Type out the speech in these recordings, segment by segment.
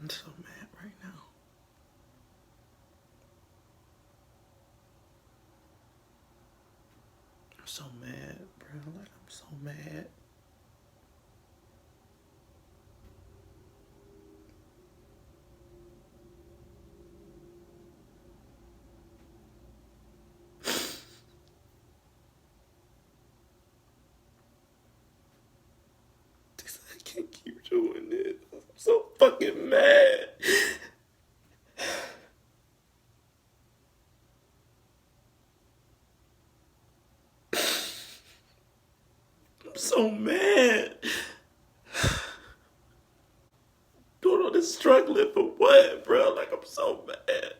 I'm so mad right now. I'm so mad, bro. Like, I'm so mad. I can't keep doing this. I'm so fucking mad. I'm so mad. Doing all this struggling for what, bro? Like, I'm so mad.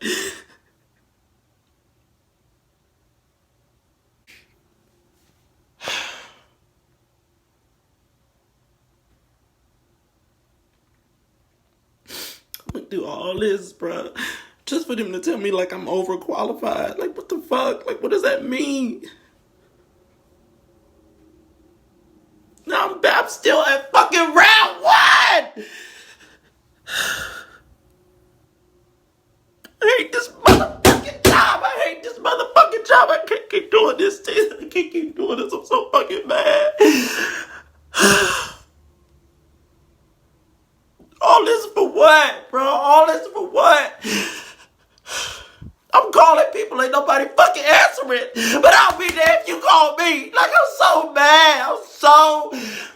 I'm gonna do all this, bro, just for them to tell me, like, I'm overqualified. Like, what the fuck? Like, what does that mean? Now I'm still at fucking round one! I hate this motherfucking job. I hate this motherfucking job. I can't keep doing this. I can't keep doing this. I'm so fucking mad. All this for what, bro? All this for what? I'm calling people, ain't nobody fucking answering. But I'll be there if you call me. Like, I'm so mad. I'm so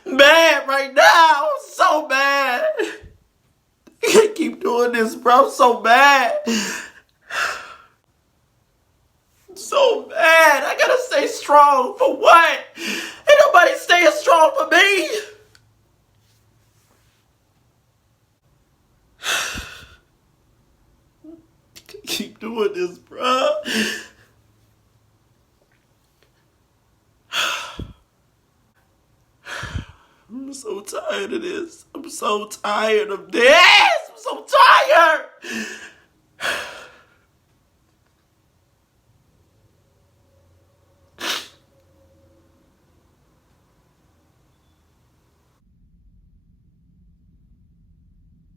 mad right now. I'm so mad. I can't keep doing this, bro. I'm so mad. So bad. I gotta stay strong. For what? Ain't nobody staying strong for me. Keep doing this, bro. I'm so tired of this. I'm so tired of this. I'm so tired.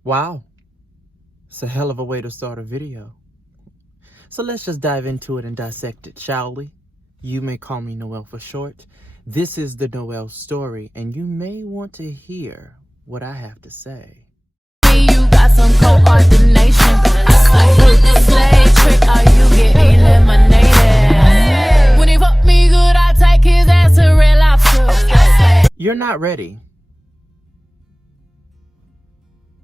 Wow. It's a hell of a way to start a video. So let's just dive into it and dissect it, shall we? You may call me Noel for short. This is the Noel story, and you may want to hear what I have to say. You got some coordination. Slave trick, are you get eliminated? When he fuck me good, I take his ass to Red Lobster. You're not ready.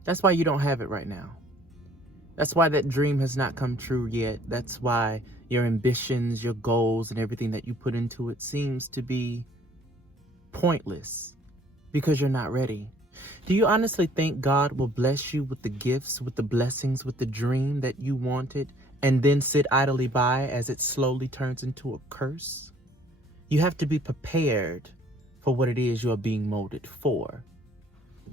That's why you don't have it right now. That's why that dream has not come true yet. That's why your ambitions, your goals, and everything that you put into it seems to be pointless because you're not ready. Do you honestly think God will bless you with the gifts, with the blessings, with the dream that you wanted, and then sit idly by as it slowly turns into a curse? You have to be prepared for what it is you are being molded for.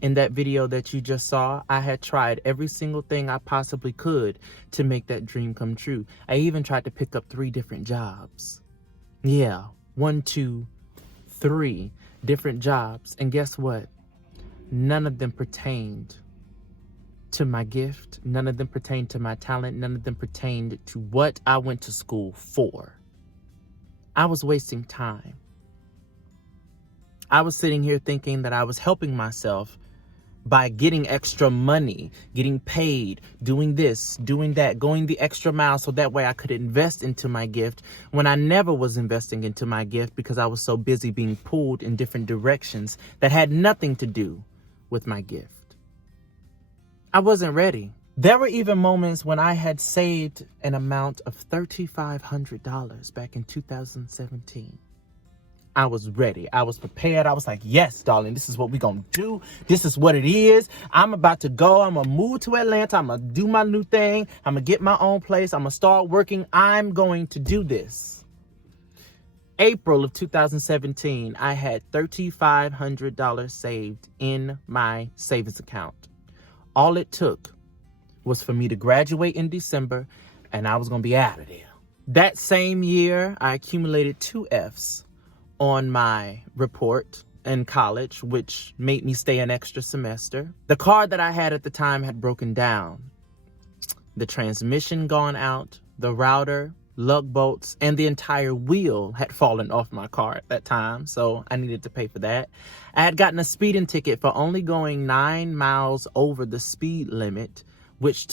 In that video that you just saw, I had tried every single thing I possibly could to make that dream come true. I even tried to pick up 3 different jobs. Yeah, 1, 2, 3 different jobs. And guess what? None of them pertained to my gift. None of them pertained to my talent. None of them pertained to what I went to school for. I was wasting time. I was sitting here thinking that I was helping myself by getting extra money, getting paid, doing this, doing that, going the extra mile so that way I could invest into my gift when I never was investing into my gift because I was so busy being pulled in different directions that had nothing to do with my gift. I wasn't ready. There were even moments when I had saved an amount of $3,500 back in 2017. I was ready. I was prepared. I was like, yes, darling, this is what we're going to do. This is what it is. I'm about to go. I'm going to move to Atlanta. I'm going to do my new thing. I'm going to get my own place. I'm going to start working. I'm going to do this. April of 2017, I had $3,500 saved in my savings account. All it took was for me to graduate in December, and I was going to be out of there. That same year, I accumulated 2 Fs on my report in college, which made me stay an extra semester. The car that I had at the time had broken down. The transmission gone out, the router, lug bolts, and the entire wheel had fallen off my car at that time, so I needed to pay for that. I had gotten a speeding ticket for only going 9 miles over the speed limit, which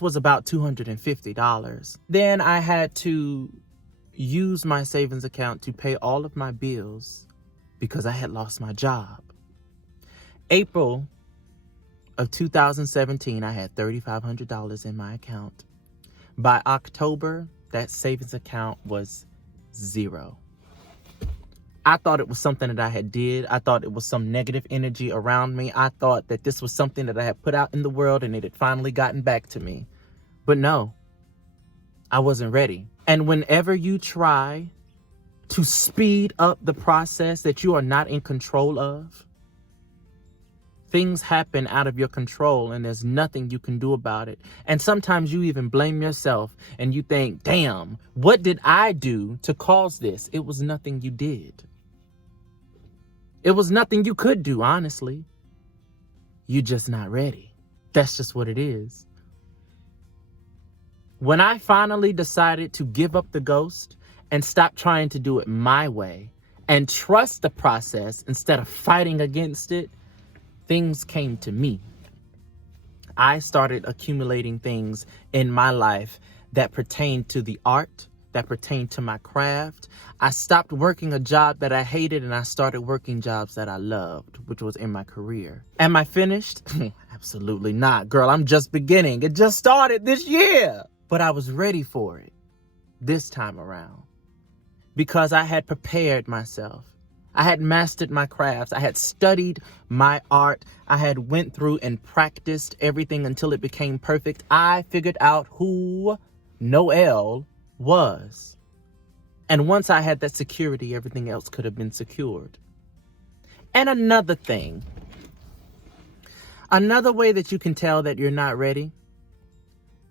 was about $250. Then I had to use my savings account to pay all of my bills because I had lost my job. April of 2017, I had $3,500 in my account. By October, that savings account was zero. I thought it was something that I had did. I thought it was some negative energy around me. I thought that this was something that I had put out in the world and it had finally gotten back to me. But no, I wasn't ready. And whenever you try to speed up the process that you are not in control of, things happen out of your control and there's nothing you can do about it. And sometimes you even blame yourself and you think, damn, what did I do to cause this? It was nothing you did. It was nothing you could do, honestly. You're just not ready. That's just what it is. When I finally decided to give up the ghost and stop trying to do it my way and trust the process instead of fighting against it, things came to me. I started accumulating things in my life that pertained to the art, that pertained to my craft. I stopped working a job that I hated and I started working jobs that I loved, which was in my career. Am I finished? Absolutely not, girl. I'm just beginning. It just started this year. But I was ready for it this time around because I had prepared myself. I had mastered my crafts. I had studied my art. I had went through and practiced everything until it became perfect. I figured out who Noel was. And once I had that security, everything else could have been secured. And another thing, another way that you can tell that you're not ready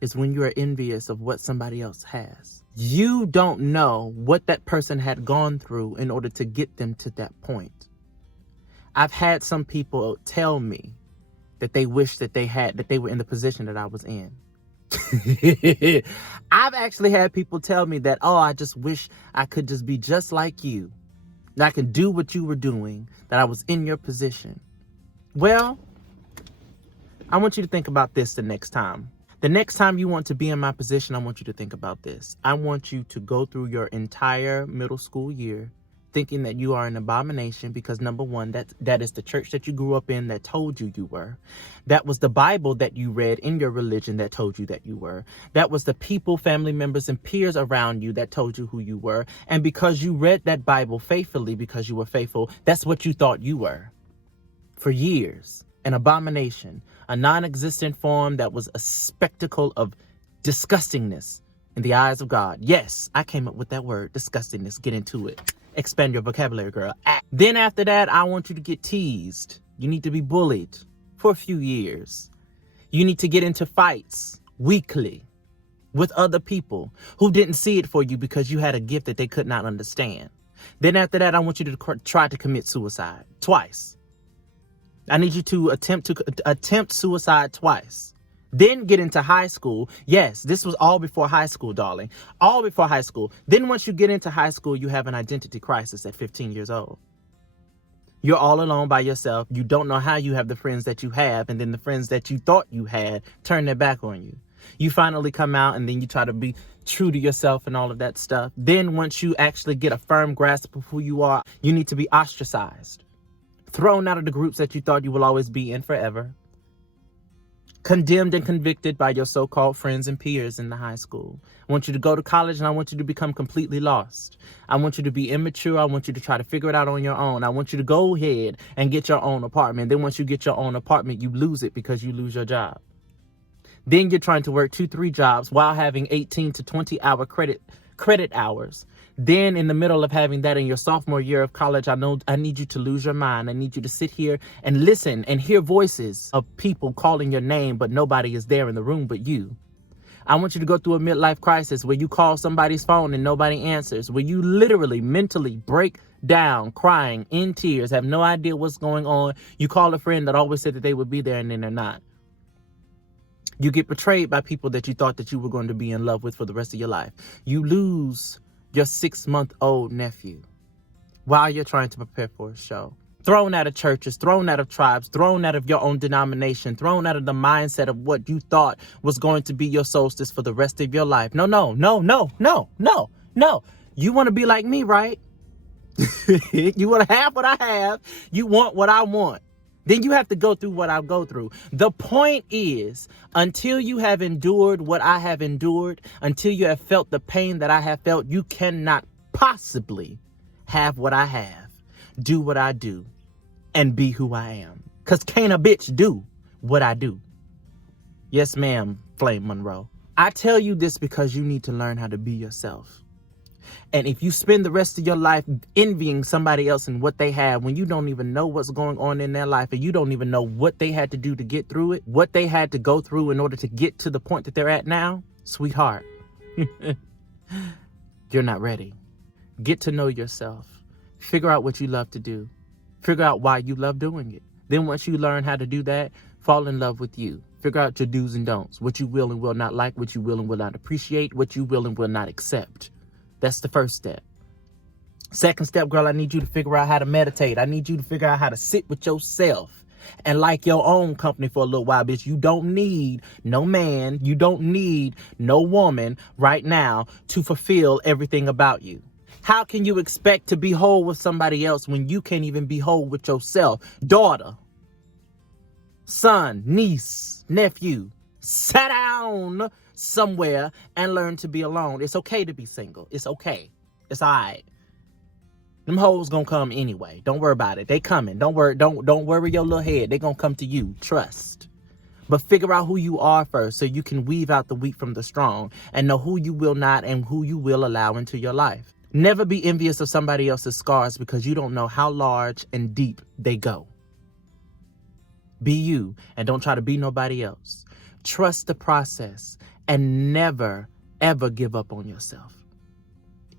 is when you are envious of what somebody else has. You don't know what that person had gone through in order to get them to that point. I've had some people tell me that they wish that they were in the position that I was in. I've actually had people tell me that, oh, I just wish I could just be just like you. That I could do what you were doing, that I was in your position. Well, I want you to think about this the next time. The next time you want to be in my position, I want you to think about this. I want you to go through your entire middle school year thinking that you are an abomination because, number one, that is the church that you grew up in that told you you were. That was the Bible that you read in your religion that told you that you were. That was the people, family members, and peers around you that told you who you were. And because you read that Bible faithfully, because you were faithful, that's what you thought you were. For years, an abomination, a non-existent form that was a spectacle of disgustingness in the eyes of God. Yes, I came up with that word, disgustingness. Get into it. Expand your vocabulary, girl. Then after that, I want you to get teased. You need to be bullied for a few years. You need to get into fights weekly with other people who didn't see it for you because you had a gift that they could not understand. Then after that, I want you to try to commit suicide twice. I need you to attempt suicide twice. Then get into high school. Yes, this was all before high school, darling. All before high school. Then once you get into high school, you have an identity crisis at 15 years old. You're all alone by yourself. You don't know how you have the friends that you have. And then the friends that you thought you had turn their back on you. You finally come out and then you try to be true to yourself and all of that stuff. Then once you actually get a firm grasp of who you are, you need to be ostracized. Thrown out of the groups that you thought you will always be in forever. Condemned and convicted by your so-called friends and peers in the high school. I want you to go to college and I want you to become completely lost. I want you to be immature. I want you to try to figure it out on your own. I want you to go ahead and get your own apartment. Then once you get your own apartment, you lose it because you lose your job. Then you're trying to work 2-3 jobs while having 18 to 20 hour credit hours. Then in the middle of having that in your sophomore year of college, I need you to lose your mind. I need you to sit here and listen and hear voices of people calling your name, but nobody is there in the room but you. I want you to go through a midlife crisis where you call somebody's phone and nobody answers, where you literally mentally break down, crying in tears, have no idea what's going on. You call a friend that always said that they would be there and then they're not. You get betrayed by people that you thought that you were going to be in love with for the rest of your life. You lose your 6-month-old nephew while you're trying to prepare for a show. Thrown out of churches, thrown out of tribes, thrown out of your own denomination, thrown out of the mindset of what you thought was going to be your solstice for the rest of your life. No. You want to be like me, right? You want to have what I have. You want what I want. Then you have to go through what I go through. The point is, until you have endured what I have endured, until you have felt the pain that I have felt, you cannot possibly have what I have, do what I do, and be who I am. Because can't a bitch do what I do? Yes, ma'am, Flame Monroe. I tell you this because you need to learn how to be yourself. And if you spend the rest of your life envying somebody else and what they have, when you don't even know what's going on in their life, and you don't even know what they had to do to get through it, what they had to go through in order to get to the point that they're at now, sweetheart, you're not ready. Get to know yourself. Figure out what you love to do. Figure out why you love doing it. Then once you learn how to do that, fall in love with you. Figure out your do's and don'ts, what you will and will not like, what you will and will not appreciate, what you will and will not accept. That's the first step. Second step, girl, I need you to figure out how to meditate. I need you to figure out how to sit with yourself and like your own company for a little while, bitch. You don't need no man. You don't need no woman right now to fulfill everything about you. How can you expect to be whole with somebody else when you can't even be whole with yourself? Daughter, son, niece, nephew, sit down somewhere and learn to be alone. It's okay to be single. It's okay. It's all right. Them hoes gonna come anyway. Don't worry about it. They coming. Don't worry your little head. They gonna come to you. Trust. But figure out who you are first so you can weave out the weak from the strong and know who you will not and who you will allow into your life. Never be envious of somebody else's scars because you don't know how large and deep they go. Be you and don't try to be nobody else. Trust the process and never, ever give up on yourself.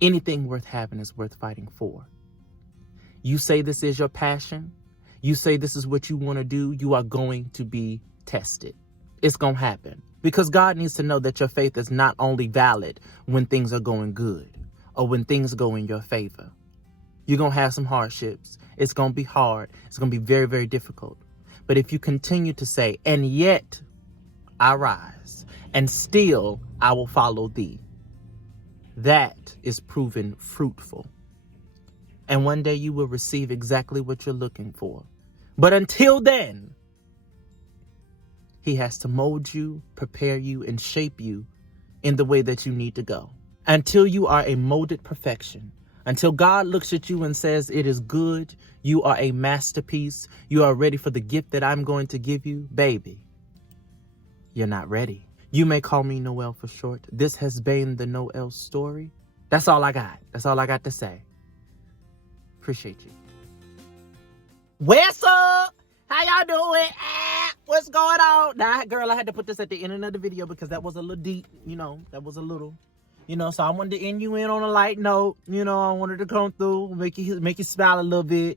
Anything worth having is worth fighting for. You say this is your passion. You say this is what you want to do. You are going to be tested. It's going to happen because God needs to know that your faith is not only valid when things are going good or when things go in your favor. You're going to have some hardships. It's going to be hard. It's going to be very, very difficult. But if you continue to say, and yet I rise, and still I will follow thee, that is proven fruitful. And one day you will receive exactly what you're looking for. But until then, he has to mold you, prepare you, and shape you in the way that you need to go. Until you are a molded perfection. Until God looks at you and says, it is good. You are a masterpiece. You are ready for the gift that I'm going to give you. Baby, you're not ready. You may call me Noel for short. This has been the Noel story. That's all I got. That's all I got to say. Appreciate you. What's up? How y'all doing? What's going on? Nah, girl, I had to put this at the end of the video because that was a little deep. That was a little, so I wanted to end you in on a light note. I wanted to come through, make you smile a little bit.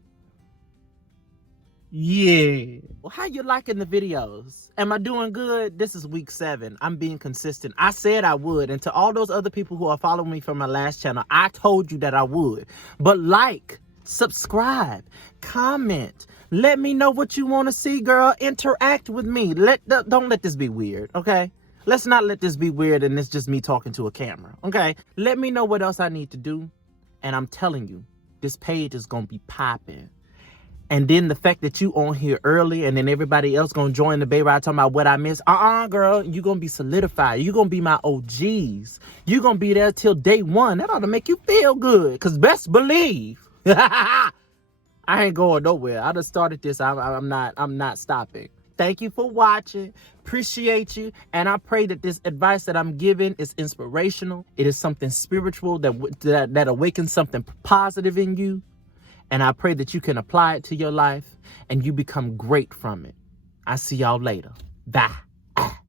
Yeah. Well, how you liking the videos? Am I doing good? This is week 7. I'm being consistent. I said I would. And to all those other people who are following me from my last channel, I told you that I would. But like, subscribe, comment. Let me know what you want to see, girl. Interact with me. Don't let this be weird, okay? Let's not let this be weird and it's just me talking to a camera, okay? Let me know what else I need to do. And I'm telling you, this page is going to be popping. And then the fact that you on here early and then everybody else going to join the bay ride talking about what I missed. Girl, you going to be solidified. You going to be my OGs. You going to be there till day 1. That ought to make you feel good. Because best believe, I ain't going nowhere. I just started this. I'm not stopping. Thank you for watching. Appreciate you. And I pray that this advice that I'm giving is inspirational. It is something spiritual that awakens something positive in you. And I pray that you can apply it to your life and you become great from it. I see y'all later. Bye.